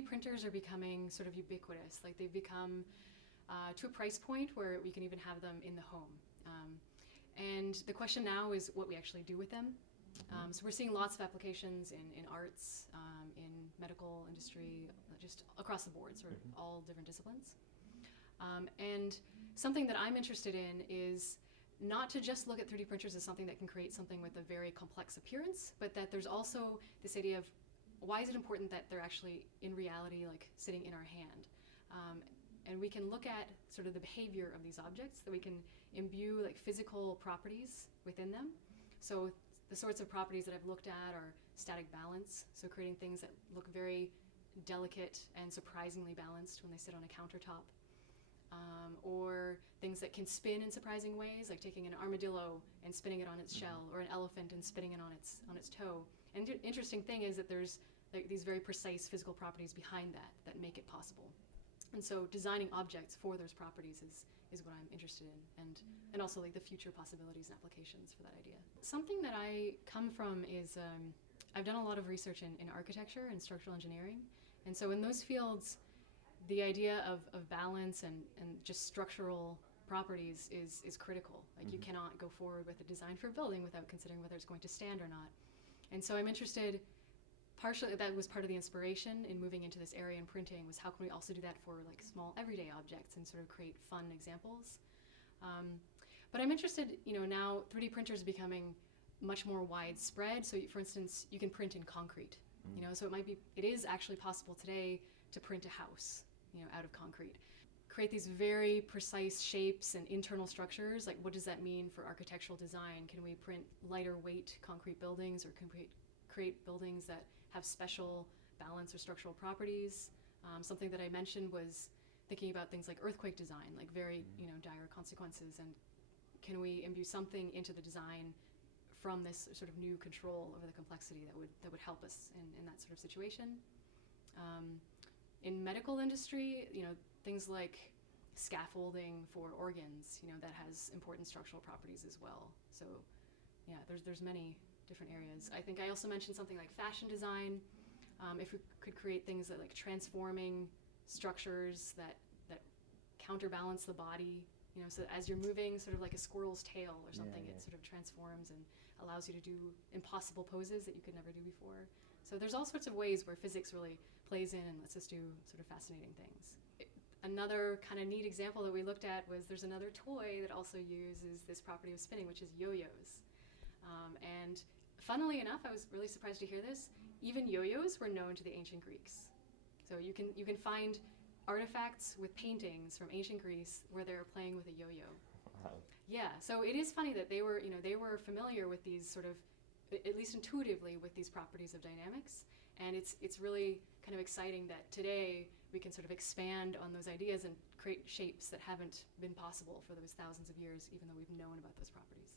3D printers are becoming sort of ubiquitous. Like they've become to a price point where we can even have them in the home. And the question now is what we actually do with them. So we're seeing lots of applications in arts, in medical industry, just across the board, sort of all different disciplines. And something that I'm interested in is not to just look at 3D printers as something that can create something with a very complex appearance, but that there's also this idea of why is it important that they're actually in reality like sitting in our hand. And we can look at sort of the behavior of these objects, that we can imbue like physical properties within them. So the sorts of properties that I've looked at are static balance, so creating things that look very delicate and surprisingly balanced when they sit on a countertop. Or things that can spin in surprising ways, like taking an armadillo and spinning it on its shell, or an elephant and spinning it on its toe. And the interesting thing is that there's like these very precise physical properties behind that make it possible. And so designing objects for those properties is what I'm interested in, and also like the future possibilities and applications for that idea. Something that I come from is I've done a lot of research in architecture and structural engineering, and so in those fields the idea of balance and just structural properties is critical. Like you cannot go forward with a design for a building without considering whether it's going to stand or not. And so I'm interested, partially that was part of the inspiration in moving into this area in printing, was how can we also do that for like small everyday objects and sort of create fun examples. But I'm interested, now 3D printers are becoming much more widespread. So for instance, you can print in concrete, so it is actually possible today to print a house, out of concrete. Create these very precise shapes and internal structures. Like what does that mean for architectural design? Can we print lighter weight concrete buildings, or can we create buildings that have special balance or structural properties? Something that I mentioned was thinking about things like earthquake design, like very dire consequences, and can we imbue something into the design from this sort of new control over the complexity that would help us in that sort of situation. In medical industry, things like scaffolding for organs, that has important structural properties as well. So yeah, there's many different areas. I think I also mentioned something like fashion design. If we could create things that like transforming structures that counterbalance the body, so as you're moving sort of like a squirrel's tail or something, it sort of transforms and allows you to do impossible poses that you could never do before. So there's all sorts of ways where physics really plays in and lets us do sort of fascinating things. Another kind of neat example that we looked at was there's another toy that also uses this property of spinning, which is yo-yos. And funnily enough, I was really surprised to hear this, even yo-yos were known to the ancient Greeks. So you can find artifacts with paintings from ancient Greece where they're playing with a yo-yo. Wow. Yeah, so it is funny that they were familiar with these sort of, at least intuitively, with these properties of dynamics. And it's really kind of exciting that today we can sort of expand on those ideas and create shapes that haven't been possible for those thousands of years, even though we've known about those properties.